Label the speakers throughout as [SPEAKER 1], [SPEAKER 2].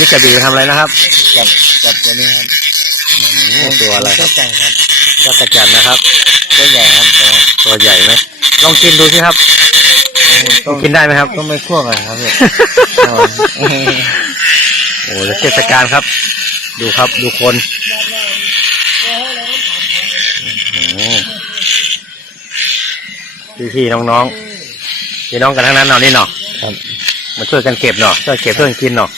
[SPEAKER 1] นี้จะบีไปทำอะไรนะครับ
[SPEAKER 2] จับจับตัวนี้ครับ
[SPEAKER 1] อืมตัวอะไรครับ
[SPEAKER 2] จังครับ
[SPEAKER 1] จักรจันทร์นะครับ
[SPEAKER 2] ตัวใหญ่ครับตัว
[SPEAKER 1] ตัวใหญ่ไหมลองกินดูสิครับ
[SPEAKER 2] ต้อง
[SPEAKER 1] กินได้ไหมครับ
[SPEAKER 2] ต้องไม่คั่วกันครับพี่
[SPEAKER 1] โอ้แล้วเทศกาลครับ ดูครับดูคนโอ้พี่พี่ๆน้องๆพี่น้องกันทั้งนั้นเนาะนี่เนาะ
[SPEAKER 2] ครับ
[SPEAKER 1] มาช่วยกันเก็บเนาะช่วยเก็บช่วยกันกินเนาะ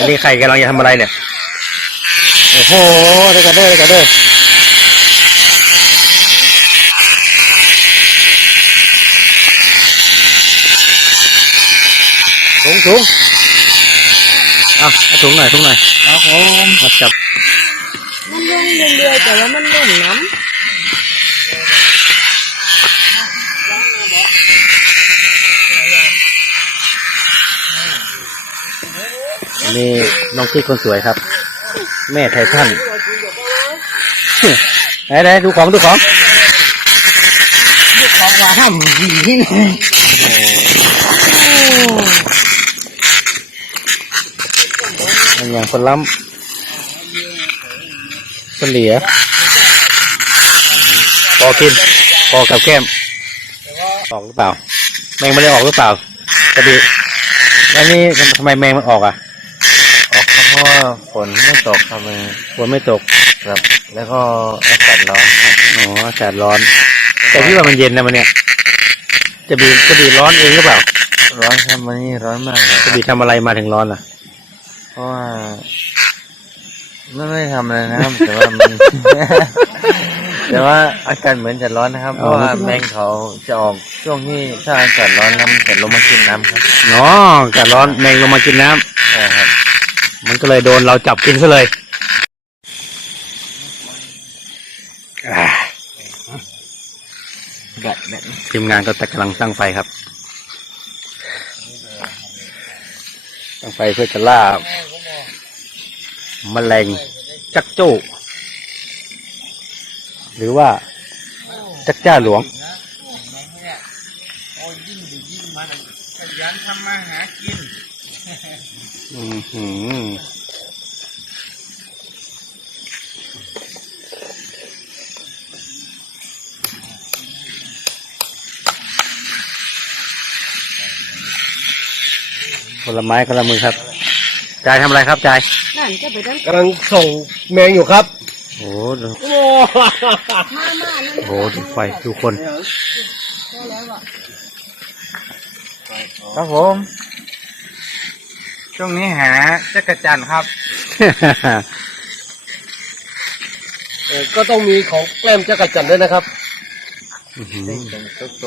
[SPEAKER 1] อันนี้ใครกำลังจะทำอะไรเนี่ย โอ้โหเด็กกันเด้อเด็กกันเด้อถุงถุงเอาเอาถุงหน่อยถุงหน่อย
[SPEAKER 2] ครับผม
[SPEAKER 1] มาจับ
[SPEAKER 3] มันลงเรื่อยๆแต่ว่ามันลุ่มน้
[SPEAKER 1] อั นนี้น้องที่คนสวยครับ แม่ไททันไหนไหนดูของดูของ
[SPEAKER 2] ของว่าทำดีที่ไหน
[SPEAKER 1] มันอย่างคนล้ำคนเหลียพอกินพอกับแก้มออกหรือเปล่า แมงไม่ได้ออกหรือเปล่ากระดิแล้วนี่ทำไมแมงมันออกอะ
[SPEAKER 2] ออกค รับเพราะว่าฝนไม่ตกครับเลย
[SPEAKER 1] ฝนไม่ตก
[SPEAKER 2] ครับ แล้วก็อากาศร้อนครับ
[SPEAKER 1] อ๋ออากาศร้อน แต่ที่ว่ามันเย็นนะมันเนี่ยจะบีจะบีร้อนเองหรือเปล่า
[SPEAKER 2] ร้อนครับวันนี้ร้อนมากเลยค
[SPEAKER 1] จะ
[SPEAKER 2] รับ
[SPEAKER 1] บีทำอะไรมาถึงร้อนอะ
[SPEAKER 2] เพราะว่าไม่ได้ทำอะไรนะครับ แต่ว่ามัน แต่ว่าอากาศเหมือนจะร้อนนะครับ เพราะว่าแมงเขาจะออกช่วงที่ถ้าอากาศร้อนน้ำจะลงมากินน้ำครับ
[SPEAKER 1] เนาะอากาศร้อนแมงลงมากินน้ำ
[SPEAKER 2] ใช่ครับ
[SPEAKER 1] มันก็เลยโดนเราจับกินซะเลยอ่า
[SPEAKER 2] แบบแบบ
[SPEAKER 1] ทีมงานก็แต่กำลังตั้งไฟครับ ตั้งไฟเพื่อจะล่าแมลงจักโจ้หรือว่าจักจ้าหลวง อือหือคนละไม้คนละมือครับจายทำอะไรครับจายำ
[SPEAKER 3] นั่นจะไปด้าน
[SPEAKER 4] กำลังส่งแมงอยู่ครับ
[SPEAKER 1] โอ้โหดู
[SPEAKER 3] มามานั่น
[SPEAKER 1] โอ้โหดูไฟดูคน
[SPEAKER 2] ครับผม ช่วงนี้หาจักรจันทร์ครับ
[SPEAKER 4] เออก็ต้องมีของแกล้มจักรจันทร์ด้วยนะครับ
[SPEAKER 1] อื้อหือ
[SPEAKER 2] โตโต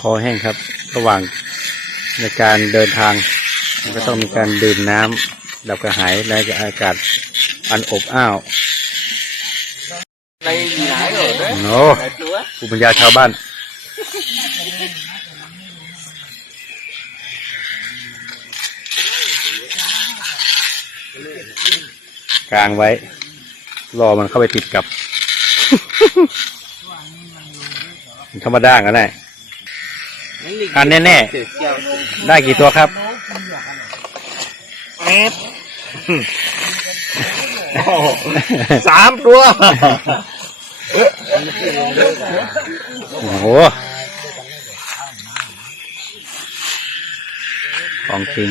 [SPEAKER 1] คอแห้งครับ ระหว่างในการเดินทาง มันก็ต้องมีการดื่มน้ำดับกระหายในอากาศอันอบอ้าว
[SPEAKER 2] ในหลายเหรอเนี่ย
[SPEAKER 1] โน้ภูมิปัญญาชาวบ้าน กลางไว้ รอมันเข้าไปติดกับมันธรรมดากันแน่อันแน่ๆ ได้กี่ตัวครับ
[SPEAKER 4] สามตัว
[SPEAKER 1] โอ้โห ของจริง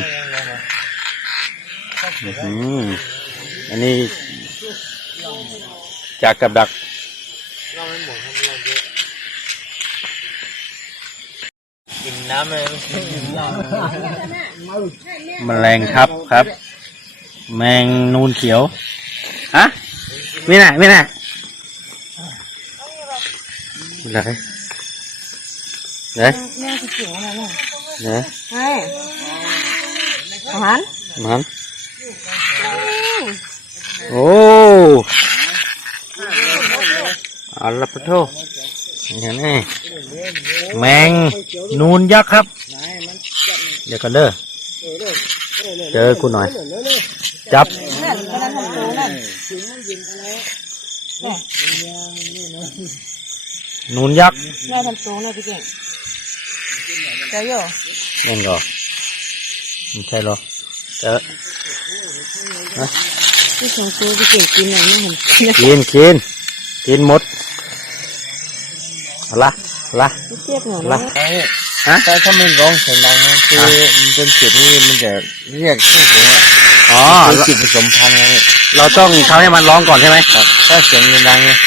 [SPEAKER 1] อื้อหื ออันนี้จากกับดัก
[SPEAKER 2] กินน้ำเลย
[SPEAKER 1] แมลงทับครับ แมงนูนเขียวฮะไม่น่ะไม่น่ะไหนไหน
[SPEAKER 3] แม่จะเสียงอะไรเนี่ย
[SPEAKER 1] ไหน
[SPEAKER 3] ใช่อาหาร
[SPEAKER 1] มัน โอ้อัลลาปะโทนี่นี่แมงนูนยักษ์ครับ เดี๋ยวกันเด้อเจอกูหน่อย จับ
[SPEAKER 3] นั่นก็นั่นทำตัวนั่น
[SPEAKER 1] นูนยักษ์
[SPEAKER 3] แม่ทำตัวนั่นพี่เก่งใจโย่
[SPEAKER 1] แม่นก็ไม่ใช่หรอแต่
[SPEAKER 3] ที่สองตัวที่เก่งกินอะไรไม่เห็นกิน
[SPEAKER 1] กินกินกินหมดเอาละเอาละ
[SPEAKER 3] ที่เทียบหน่อย
[SPEAKER 1] ละ
[SPEAKER 3] นะ
[SPEAKER 1] ฮะ
[SPEAKER 2] ถ้าถ้ามันร้องเสียงดังนะคือมันเป็นจุดที่มันจะเรียกพวกผมอะ
[SPEAKER 1] อ๋อ
[SPEAKER 2] คือจุดผสมพันธุ์ไง
[SPEAKER 1] เราต้องทำให้มันร้องก่อนใช่ไหม
[SPEAKER 2] ครับถ้าเสียงดังๆเนี่ย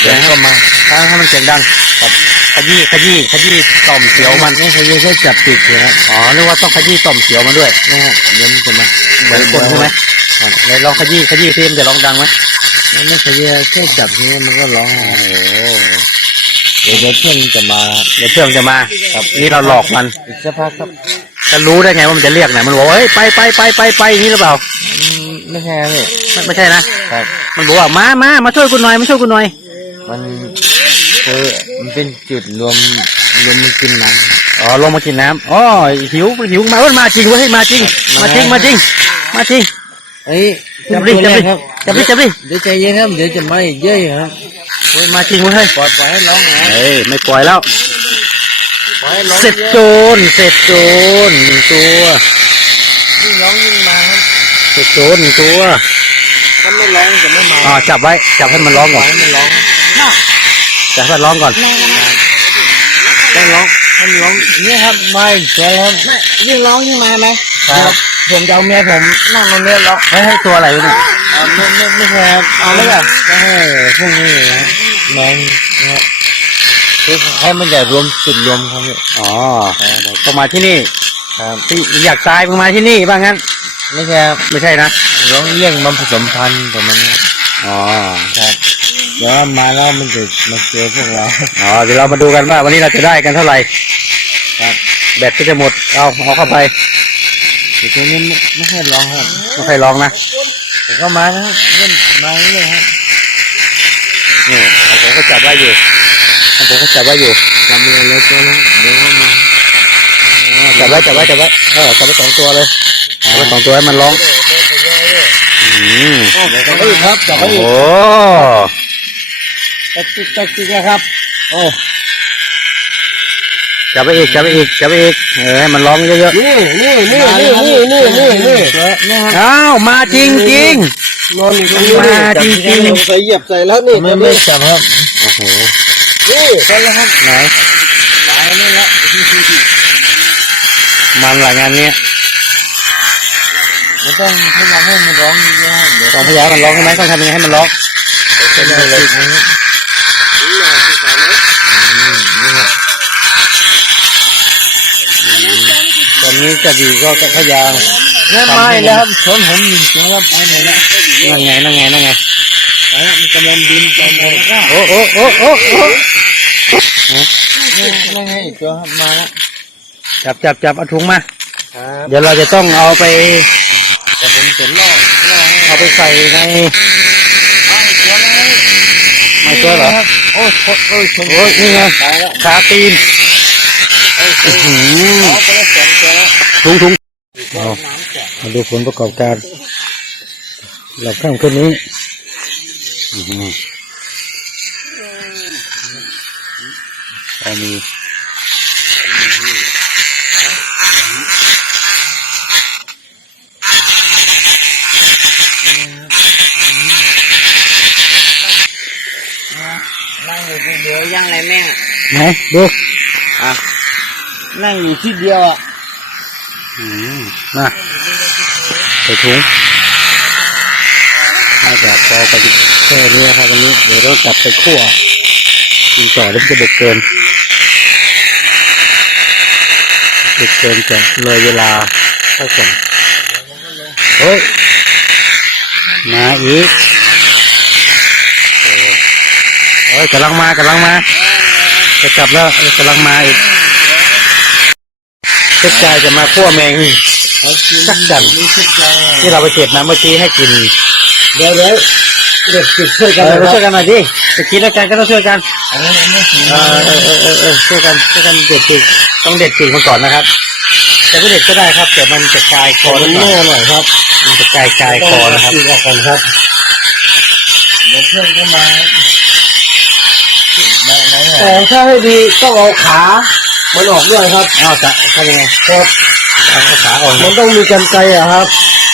[SPEAKER 2] เดี๋ยวก็มา
[SPEAKER 1] ถ้าให้มันเสียงดังครับขยี้ขยี้ขยี้ต่อมเสียวมัน
[SPEAKER 2] นี่เขาแค่จับติดอยู่นะ
[SPEAKER 1] อ๋อนึกว่าต้องขยี้ต่อมเสียวมันด้วย
[SPEAKER 2] นะฮะเดี๋ยวมันจะมา
[SPEAKER 1] เหมือนคนใช่ไหมครับ เลยลองขยี้ขยี้ที่มันจะร้องดังไหม
[SPEAKER 2] มันไม่เคยแค่จับทีนี้มันก็ร้อง
[SPEAKER 1] โอ้โห
[SPEAKER 2] เดี๋ยวเดี๋ยวเพื่อนจะมา
[SPEAKER 1] เดี๋ยวเพื่อนจะมาครับนี่เราหลอกมัน
[SPEAKER 2] อีกสักพักครับ
[SPEAKER 1] จะรู้ได้ไงว่ามันจะเรียกไหนมันบอกว่าเฮ้ยไปไปไปไปไปอย่างนี้หรือเปล่า
[SPEAKER 2] อืมไม่ใช่ครับพี่
[SPEAKER 1] ไม่ไม่ใช่นะ
[SPEAKER 2] ครับ
[SPEAKER 1] มันบอกว่ามามามาช่วยกูหน่อยมาช่วยกูหน่อย
[SPEAKER 2] มันคือมันเป็นจุดรวมรวมมันกินน้
[SPEAKER 1] อ๋อลงมากินน้ำอ๋อหิวหิวมาเว้ยมาจริงเว้ยมาจริง มาจริงมาจริงมาจริงำ
[SPEAKER 2] เอ้ย
[SPEAKER 1] จับดิ
[SPEAKER 2] ตัว
[SPEAKER 1] จับ
[SPEAKER 2] แร
[SPEAKER 1] ดิ
[SPEAKER 2] กครับ
[SPEAKER 1] จับดิจับดิ
[SPEAKER 2] เดี๋ยวใจเย็นครับเดี๋ยวจะมาอีกเยอะอยู่ครับ
[SPEAKER 1] เฮ้ยมาจริงเว้ยเฮ้ย
[SPEAKER 2] ปล่อยปล่อยให้ร้องนะ
[SPEAKER 1] เฮ้ยไม่ปล่อยแล้ว
[SPEAKER 2] ปล่อยให้ร้อง
[SPEAKER 1] เสร็จ
[SPEAKER 2] ย
[SPEAKER 1] โจ
[SPEAKER 2] อะ
[SPEAKER 1] รเสร็จโจรหนึ่งตัว
[SPEAKER 2] ยิ่งร้องยิ่งมาครับ
[SPEAKER 1] เสร็จโจรหนึ่งตัว
[SPEAKER 2] ถ้าไม่ร้องจะไม่มา
[SPEAKER 1] อ๋อจับไว้จับให้มันร้อง
[SPEAKER 2] ป
[SPEAKER 1] ก่
[SPEAKER 2] ล่
[SPEAKER 1] อ
[SPEAKER 2] อนยให้มันร้อง
[SPEAKER 1] จับให้มันร้องก่อน
[SPEAKER 2] ต้องร้องให้มันร้องเนี่ยครับมาอีกตัวแล้วครับ
[SPEAKER 3] ยิ่งร้องยิ่งมาไหม
[SPEAKER 2] ครับ ผมจะเอาเมียผมนั่งตรงนี้ร้อง
[SPEAKER 1] เฮ้ยให้ตัวอะไรวะเนี่ย
[SPEAKER 2] อ่าไม่ไม่ไม่ใช่ครับเอาแล้วแบบจะให้พวกนี้นะแมงนะครับคือให้มันจะรวมจุดรวมครับพี่
[SPEAKER 1] อ๋อต้องมาที่นี่
[SPEAKER 2] ครับ
[SPEAKER 1] ที่อยากตายมึงมาที่นี่บ้างงั้น
[SPEAKER 2] ไม่ใช่ครับ
[SPEAKER 1] ไม่ใช่นะ
[SPEAKER 2] ร้องเรื่องมันผสมพันธุ์แต่มัน
[SPEAKER 1] อ๋อ
[SPEAKER 2] ครับเดี๋ยวมาแล้วมันจะมาเจอพวกเรา
[SPEAKER 1] อ๋อเดี๋ยวเรามาดูกันว่าวันนี้เราจะได้กันเท่าไหร่
[SPEAKER 2] ครับ
[SPEAKER 1] แบตก็จะหมดเอาเอาเข้าไป
[SPEAKER 2] แต่ตัวนี้ไม่ไม่ให้ร้องครับ
[SPEAKER 1] ไม่ใครร้องนะ
[SPEAKER 2] แต่ก็มานะครับเล่นมาเรื่อยๆครับ
[SPEAKER 1] นี่ของผมก็จับไว้อยู่ของผมก็จับไว้อยู่
[SPEAKER 2] จำเลยแล้วตัวแล้วเดี๋ยวก็มา
[SPEAKER 1] จับไว้จับไว้จับไว้เออจับไว้สองตัวเลยจับไว้สองตัวให้มันร้องอืม
[SPEAKER 2] จับไปอีกครับจับไป
[SPEAKER 1] โอ้
[SPEAKER 2] อี
[SPEAKER 1] โห
[SPEAKER 2] กตักติกตักติกนะครับโอ้
[SPEAKER 1] จับไปอีกจับไปอีกจับไปอีกเออให้มันร้องเยอะ
[SPEAKER 4] นี่นี่นี่นี่นี่นี่นี่นี่
[SPEAKER 2] นี่ครับ
[SPEAKER 1] ๆอ้าวมาจริงจริง
[SPEAKER 4] นอนอยู่ตรงนี้
[SPEAKER 1] มาจริงๆ
[SPEAKER 4] ใส่เหยียบใส่แล้วนี่
[SPEAKER 2] ไม่ไม่จับครับ
[SPEAKER 1] โอ้โห
[SPEAKER 4] นี่
[SPEAKER 2] ใช่แล้วครับ
[SPEAKER 1] ไหน
[SPEAKER 2] ตายนี่ละ
[SPEAKER 1] มันหลายงานเนี้ย
[SPEAKER 2] มันต้องพยายามให้มันร้องเยอะๆเดี๋ยว
[SPEAKER 1] ต้องพยายามให้มันร้องใช่ไหมต้องทำยังไงให้มันร้อง
[SPEAKER 2] เป็นอะไรนะครับอืมนี่ครับ
[SPEAKER 1] ตอนนี้จะดีก็พยายาม
[SPEAKER 2] นี่ไม่แล้วครับชนผมหนึ่งตัวแล้วไปไหนละ
[SPEAKER 1] นั่งไงนั่งไงนั่งไง
[SPEAKER 2] ไปแล้วมันกำลังบินไปไหนแล้วก็
[SPEAKER 1] โอ้โอ้โอ้โอ้โอ้
[SPEAKER 2] นี่นั่งให้อีกตัวครับมาแล้ว
[SPEAKER 1] จับจับจับเอาถุงมา
[SPEAKER 2] ครับ
[SPEAKER 1] เดี๋ยวเราจะต้องเอาไป
[SPEAKER 2] แต่ผมจะล่อล่อให้
[SPEAKER 1] เอาไปใส่ใน
[SPEAKER 2] ตัวเลย
[SPEAKER 1] ไม่ตัวเหรอ
[SPEAKER 2] โอ้ยโอ้ยชน
[SPEAKER 1] โอ้ยนี่ไง
[SPEAKER 2] ตายแล้ว
[SPEAKER 1] ขาตีน ถุงถุงเอมาดูผลประกอบการหลับข้างคืนนี้อื้อหือเอามี
[SPEAKER 2] นั่งอยู่ที่เดียวยังไรแม่ง
[SPEAKER 1] ไหนดูอะ
[SPEAKER 2] นั่งอยู่ที่เดียวอะ
[SPEAKER 1] อืมมาใส่ถุงน่าจะพอกันแค่นี้ครับวันนี้ เดี๋ยวต้องกลับไปคั่วกินต่อแล้วมันจะเด็กเกินเด็กเกินจะเลยเวลาเข้าส่งเฮ้ย มาอีกโอ้เฮ้ยกำลังมากำลังมา จะกลับแล้วเอ้ยกำลังมาอีก เจ้ากายจะมาคั่วแมงนี่สักดัน
[SPEAKER 2] มีชุดยาว
[SPEAKER 1] ที่เราไปเก็บมาเมื่อกี้ให้กิน
[SPEAKER 4] เดี๋ยวเดี๋ยวเด็กติดช่วย
[SPEAKER 1] เอ
[SPEAKER 4] กัน
[SPEAKER 1] อ
[SPEAKER 4] นะ
[SPEAKER 1] ไป
[SPEAKER 4] ค
[SPEAKER 1] ช่
[SPEAKER 4] รั
[SPEAKER 1] วย
[SPEAKER 4] บ
[SPEAKER 1] กันหน่อยดิจะกินแล้วกันก็ต้องช่วยกัน
[SPEAKER 2] อันนี้ไม่ถึง
[SPEAKER 1] เออเออเออเออเออช่วยกันช่วยกันเด็ดปีกต้องเด็ดปีกมันก่อนนะครับแต่ไม่เด็ดก็ได้ครับแต่มันจะกายคอ
[SPEAKER 4] มั
[SPEAKER 1] แล้ว
[SPEAKER 4] น
[SPEAKER 1] หน่
[SPEAKER 4] โน่
[SPEAKER 1] อย
[SPEAKER 4] หน่อยครับ
[SPEAKER 1] มันจะกายกายคอนะครับ
[SPEAKER 4] ต้องเอาออกก่อนครับ
[SPEAKER 2] เดี๋ยวเพื่อนก็มาไหนไหน
[SPEAKER 4] แต่
[SPEAKER 2] อะ
[SPEAKER 4] ถ้าให้ดีต้องเอาขา มันออกด้วยครับ
[SPEAKER 1] อ้าวจะทำยังไง
[SPEAKER 4] ครับ
[SPEAKER 1] เอาขาออก
[SPEAKER 4] มันต้องมีกันไกรอะครับ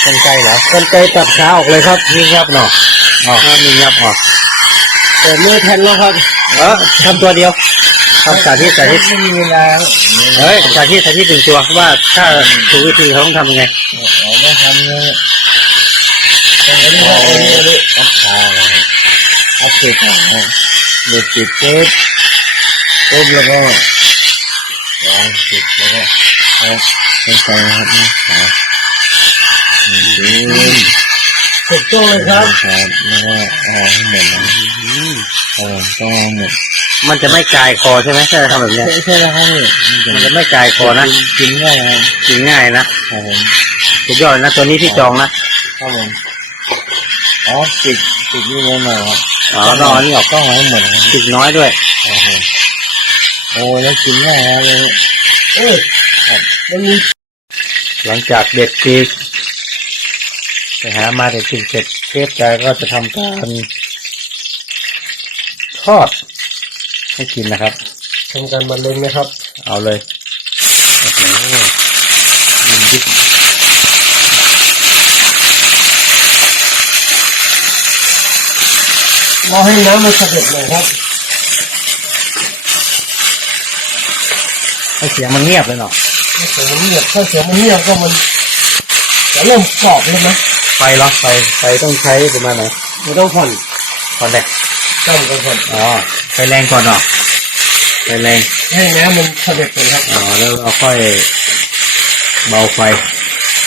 [SPEAKER 1] กันไกลเหรอ
[SPEAKER 4] กันไกรตัดขาออกเลยครับ
[SPEAKER 1] มีงับเนาะอ๋อมีงับออก
[SPEAKER 4] แต่เมื่อแทนแล้วครับ
[SPEAKER 1] เออทำตัวเดียวทำสาธิตสาธิต
[SPEAKER 2] ไม่มีเวลา
[SPEAKER 1] เฮ้ยสาธิตสาธิตหนึ่งตัวว่าถ้าถูกวิธีเขาต้องทำยังไง
[SPEAKER 2] เอาไม่ทำเลยต้องเอาเอาขาเอาติดเอาหลุดติดเทปปุ๊บแล้วก็ วางติดแล้วก็เอาไปใส่ครับนี่ขาอืม
[SPEAKER 4] ถูกต้องเลยครับ
[SPEAKER 2] ครับแล้วก็เอาให้หมดนะเอาต้องเอาหมด
[SPEAKER 1] มันจะไม่กายคอใช่ไหมถ้าทำแบบเนี้ย
[SPEAKER 2] ใช่ใช่แล้วครับมันจะ
[SPEAKER 1] ไม่กายคอนะ
[SPEAKER 2] กินง่ายครับ
[SPEAKER 1] กินง่ายนะครับ
[SPEAKER 2] ผม
[SPEAKER 1] สุดยอดนะตัวนี้ที่จองนะครับ
[SPEAKER 2] ผมอ๋อติดติดนี่ไว้หน่อยครับ
[SPEAKER 1] อ๋อต้องเอาอันนี้ออก
[SPEAKER 2] ต้องให้หมดครับ
[SPEAKER 1] ติดน้อยด้วย
[SPEAKER 2] ครับผม โอ้ยแล้วกินง่ายนะเลย
[SPEAKER 4] เออมันมี
[SPEAKER 1] หลังจากเด็ดปีกไปหามาเด็ดปีกเสร็จเชฟกายก็จะทำการทอด ให้กินนะครับ
[SPEAKER 4] ทำการบรรเลงนะครับ
[SPEAKER 1] เอาเลยโอ้โหยิงยิบ
[SPEAKER 4] รอให้น้ำมันเสด็จหน่อยครับ
[SPEAKER 1] ให้ เสียงมันเงียบเลยเนาะ
[SPEAKER 4] ถ้าเสียงมันเงียบถ้าเสียงมันเงียบก็มันจะเริ่มกรอบเลยนะ
[SPEAKER 1] ไฟเหรอไฟไฟต้องใช้ประมาณไหน
[SPEAKER 4] ไม่ต้องผ่อน
[SPEAKER 1] ก่อนแรก
[SPEAKER 4] จ้ำกันผ่อน
[SPEAKER 1] อ๋อไฟแรงก่อนเนาะไฟแรง
[SPEAKER 4] ให้น้ำมันเสด็จก่อนครับ
[SPEAKER 1] อ๋อแล้วเราค่อยเบาไฟ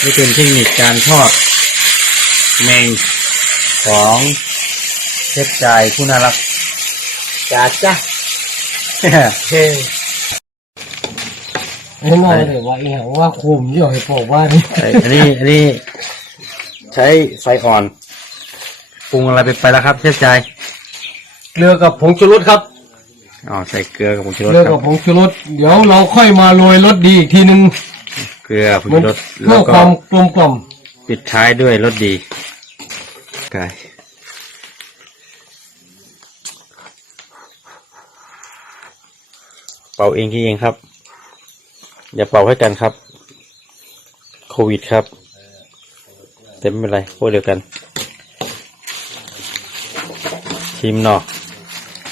[SPEAKER 1] นี่เป็นเทคนิคการทอดแมงของเชฟจายผู้น่ารัก
[SPEAKER 4] จ้าจ้าเฮ้ ให้ง่ายเลยว่าอีหยังว่าคุมย่อยบอกว่านี่
[SPEAKER 1] ไอ้อันนี้อันนี้ใช้ไฟอ่อนปรุงอะไรไปไปแล้วครับเชฟจาย
[SPEAKER 4] เกลือกับผงชูรสครับ
[SPEAKER 1] อ๋อใส่เกลือกับผงชูรส
[SPEAKER 4] เกลือ
[SPEAKER 1] ค
[SPEAKER 4] กั
[SPEAKER 1] รั
[SPEAKER 4] บบผงชูรสเดี๋ยวเราค่อยมาโรยรสดีอีกทีนึง
[SPEAKER 1] เกลือผง
[SPEAKER 4] มัน
[SPEAKER 1] ชูรส
[SPEAKER 4] เพื่
[SPEAKER 1] แล้
[SPEAKER 4] อ
[SPEAKER 1] ว
[SPEAKER 4] ค
[SPEAKER 1] ก็
[SPEAKER 4] วามกลมกล่อม
[SPEAKER 1] ปิดท้ายด้วยรสดีกายเป่าเองที่เองครับ อย่าเป่าให้กันครับ โควิดครับ แต่ไม่เป็นไรพวกเดียวกัน ชิมเนาะ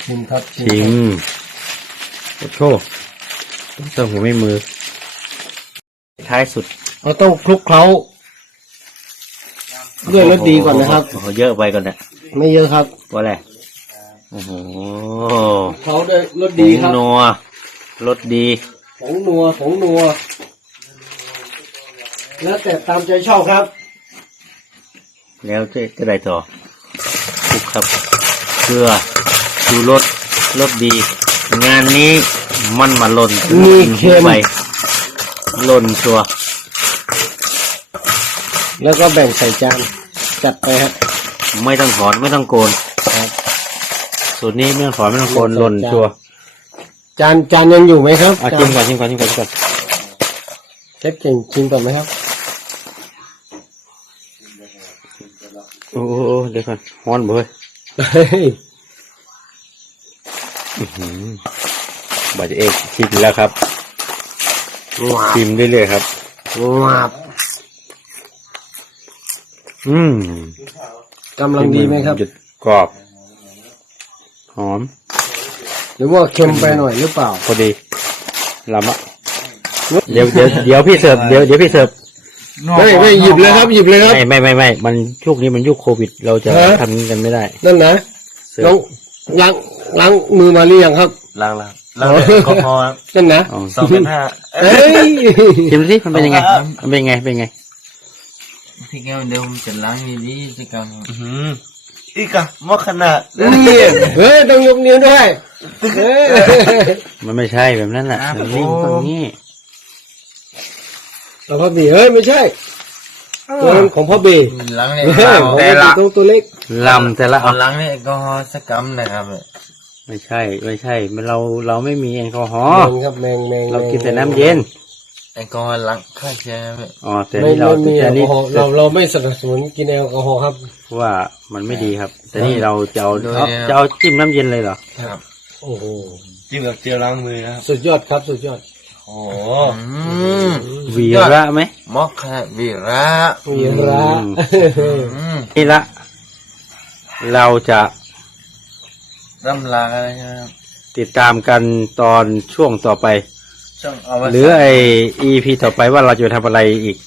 [SPEAKER 4] ชิมครับ
[SPEAKER 1] ชิมโอ้โหเต้าหูไม่มือ ท้ายสุด
[SPEAKER 4] เราต้องคลุกเคล้าด้วยรสดีก่อนนะครับ
[SPEAKER 1] โอ้โหเยอะไปก่อนนะ
[SPEAKER 4] ไม่เยอะครับ
[SPEAKER 1] ว่าอะไรโอ้โห
[SPEAKER 4] เคล้าด้วยรสดีครับ
[SPEAKER 1] นัวรสดี
[SPEAKER 4] ผงนัวผงนัว แล้วแต่ตามใจชอบครับ
[SPEAKER 1] แล้วจะจะได้ต่อคลุกครับเกลือชูรสรสดี งานนี้มันมาหล่น
[SPEAKER 4] มีเค็ม
[SPEAKER 1] ไปหล่นชัวร์
[SPEAKER 4] แล้วก็แบ่งใส่จานจัดไปฮะ
[SPEAKER 1] ไม่ต้องถอนไม่ต้องโกน
[SPEAKER 4] ครับ
[SPEAKER 1] สูตรนี้ไม่ต้องถอนไม่ต้องโกนหล่นชัวร์
[SPEAKER 4] จานจานยังอยู่ไหมครับ
[SPEAKER 1] อะ
[SPEAKER 4] จา
[SPEAKER 1] ชิมก่อนชิมก่อนชิมก่อนชิมก่อน
[SPEAKER 4] เชฟเก่งชิมก่อนไหมครับ
[SPEAKER 1] โอ้โหโอ้โหเดี๋ยวก่อนฮ้อนเบ้ย
[SPEAKER 4] เฮ้ย
[SPEAKER 1] อื้อหือบาดเอกชิมแล้วครับ
[SPEAKER 4] ว้า
[SPEAKER 1] ชิมเรื่อยๆครับ
[SPEAKER 4] ว้าบ
[SPEAKER 1] อืม
[SPEAKER 4] กำลังดีไหมครับ
[SPEAKER 1] หยุดกรอบ หอม
[SPEAKER 4] หรือว่าเค็มไปหน่อยหรือเปล่า
[SPEAKER 1] พอดีลำอะเดี๋ยวเดี๋ยวเดี๋ยวพี่เสิร์ฟเดี๋ยวเดี๋ยวพี่เสิร์ฟ
[SPEAKER 4] ไม่ไม่หยิบเลยครับหยิบเลยครับ
[SPEAKER 1] ไม่ไม่ไม่ไม่มันยุคนี้มันยุคโควิด เราจะ
[SPEAKER 4] ฮะ
[SPEAKER 1] ทำนี้กันไม่ได้
[SPEAKER 4] นั่นนะ
[SPEAKER 1] เสิร์
[SPEAKER 4] ล้าง
[SPEAKER 1] ฟ
[SPEAKER 4] ล้างล้างมือมาหรือยังครับ
[SPEAKER 2] ล้างแล้วล้างแอลกอฮอล์ครับ
[SPEAKER 4] นั่นนะ
[SPEAKER 1] อ๋อ
[SPEAKER 2] สองเป็นห้า
[SPEAKER 4] เอ้ย
[SPEAKER 1] ชิมสิมันเป็นยังไงมันเป็นยังไงเป็นยังไง
[SPEAKER 2] พี่แก้วเดี๋ยวผมจะล้างดีๆสักกันอีกอะมอขนาด
[SPEAKER 4] นี่เฮ้ยต้องยกนิ้วด้วยเฮ้ย
[SPEAKER 1] มันไม่ใช่แบบนั้นแหละ
[SPEAKER 2] ครับ
[SPEAKER 1] มันนี่ตรงนี้
[SPEAKER 4] เอาพ่อบีเฮ้ย ไม่ใช่ตัวนั้นของพ่อบี
[SPEAKER 2] ล้างเนี่ย
[SPEAKER 4] เฮ้ยของพ่อ
[SPEAKER 2] แต่
[SPEAKER 4] บี
[SPEAKER 2] ละ
[SPEAKER 4] ตัวตัวเล็ก
[SPEAKER 1] ลำแต่ละ
[SPEAKER 2] เอา
[SPEAKER 1] เอา
[SPEAKER 2] ล้างเนี่ยแอลกอฮอล์สักกำนะครับ
[SPEAKER 1] ไม่ใช่ ไม่ใช่มันเราเราไม่มีแอลกอฮอ
[SPEAKER 4] แม
[SPEAKER 1] ล์
[SPEAKER 4] งครับแมงแมง
[SPEAKER 1] เรากินแต่
[SPEAKER 4] แมง
[SPEAKER 1] น้ำเย็น
[SPEAKER 2] แอลกอฮอล์ล้างฆ่าเชื้อครับ
[SPEAKER 1] อ๋อแต่
[SPEAKER 4] ไม่
[SPEAKER 1] นี่เรา
[SPEAKER 4] ไม่มีแอ
[SPEAKER 1] แต่
[SPEAKER 4] ลก
[SPEAKER 1] นี่
[SPEAKER 4] อฮอล์เราเราไม่สนับสนุนกินแอลกอฮอล์ครับ
[SPEAKER 1] เพราะว่ามันไม่ดีครับ แต่นี่เราจะเอา
[SPEAKER 2] โดย
[SPEAKER 1] เอาจะเอาจิ้มน้ำเย็นเลยเหรอ
[SPEAKER 2] ครับ
[SPEAKER 4] โอ้โห
[SPEAKER 2] จิ้มกับเจลล้างมือนะครับ
[SPEAKER 4] สุดยอดครับสุดยอด
[SPEAKER 2] โอ้อืม
[SPEAKER 1] วีระไหม
[SPEAKER 2] มอกคะวีระ
[SPEAKER 4] วีระ
[SPEAKER 2] อืม
[SPEAKER 1] นี่ละ เราจะ
[SPEAKER 2] ร่ำลาอะไรนะครับ
[SPEAKER 1] ติดตามกันตอนช่วงต่อไป
[SPEAKER 2] ช่องเอาไว้
[SPEAKER 1] หรือไอ EP ต่อไปว่าเราจะทำอะไรอีก